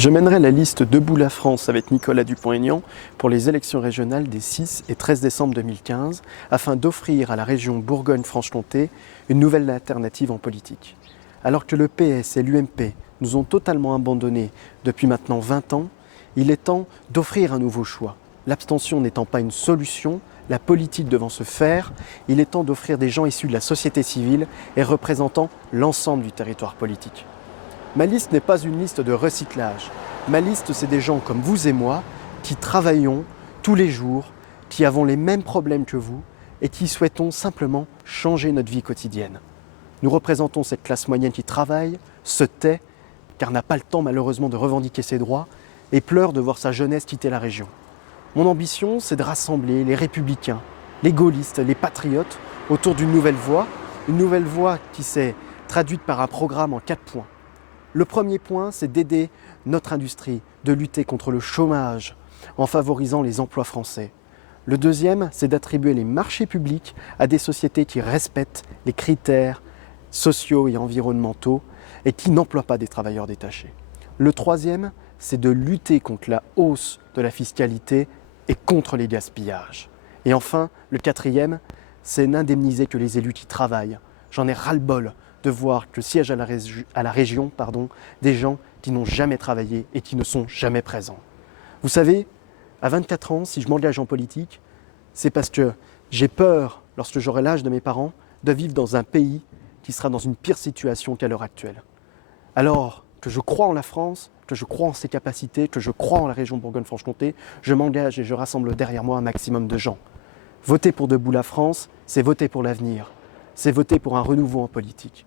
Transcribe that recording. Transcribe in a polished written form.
Je mènerai la liste Debout la France avec Nicolas Dupont-Aignan pour les élections régionales des 6 et 13 décembre 2015 afin d'offrir à la région Bourgogne-Franche-Comté une nouvelle alternative en politique. Alors que le PS et l'UMP nous ont totalement abandonnés depuis maintenant 20 ans, il est temps d'offrir un nouveau choix. L'abstention n'étant pas une solution, la politique devant se faire, il est temps d'offrir des gens issus de la société civile et représentant l'ensemble du territoire politique. Ma liste n'est pas une liste de recyclage. Ma liste, c'est des gens comme vous et moi qui travaillons tous les jours, qui avons les mêmes problèmes que vous et qui souhaitons simplement changer notre vie quotidienne. Nous représentons cette classe moyenne qui travaille, se tait, car n'a pas le temps malheureusement de revendiquer ses droits et pleure de voir sa jeunesse quitter la région. Mon ambition, c'est de rassembler les républicains, les gaullistes, les patriotes autour d'une nouvelle voie qui s'est traduite par un programme en 4 points. Le premier point, c'est d'aider notre industrie, de lutter contre le chômage en favorisant les emplois français. Le deuxième, c'est d'attribuer les marchés publics à des sociétés qui respectent les critères sociaux et environnementaux et qui n'emploient pas des travailleurs détachés. Le troisième, c'est de lutter contre la hausse de la fiscalité et contre les gaspillages. Et enfin, le quatrième, c'est n'indemniser que les élus qui travaillent. J'en ai ras-le-bol de voir que siègent à la région des gens qui n'ont jamais travaillé et qui ne sont jamais présents. Vous savez, à 24 ans, si je m'engage en politique, c'est parce que j'ai peur, lorsque j'aurai l'âge de mes parents, de vivre dans un pays qui sera dans une pire situation qu'à l'heure actuelle. Alors que je crois en la France, que je crois en ses capacités, que je crois en la région Bourgogne-Franche-Comté, je m'engage et je rassemble derrière moi un maximum de gens. Voter pour Debout la France, c'est voter pour l'avenir. C'est voter pour un renouveau en politique.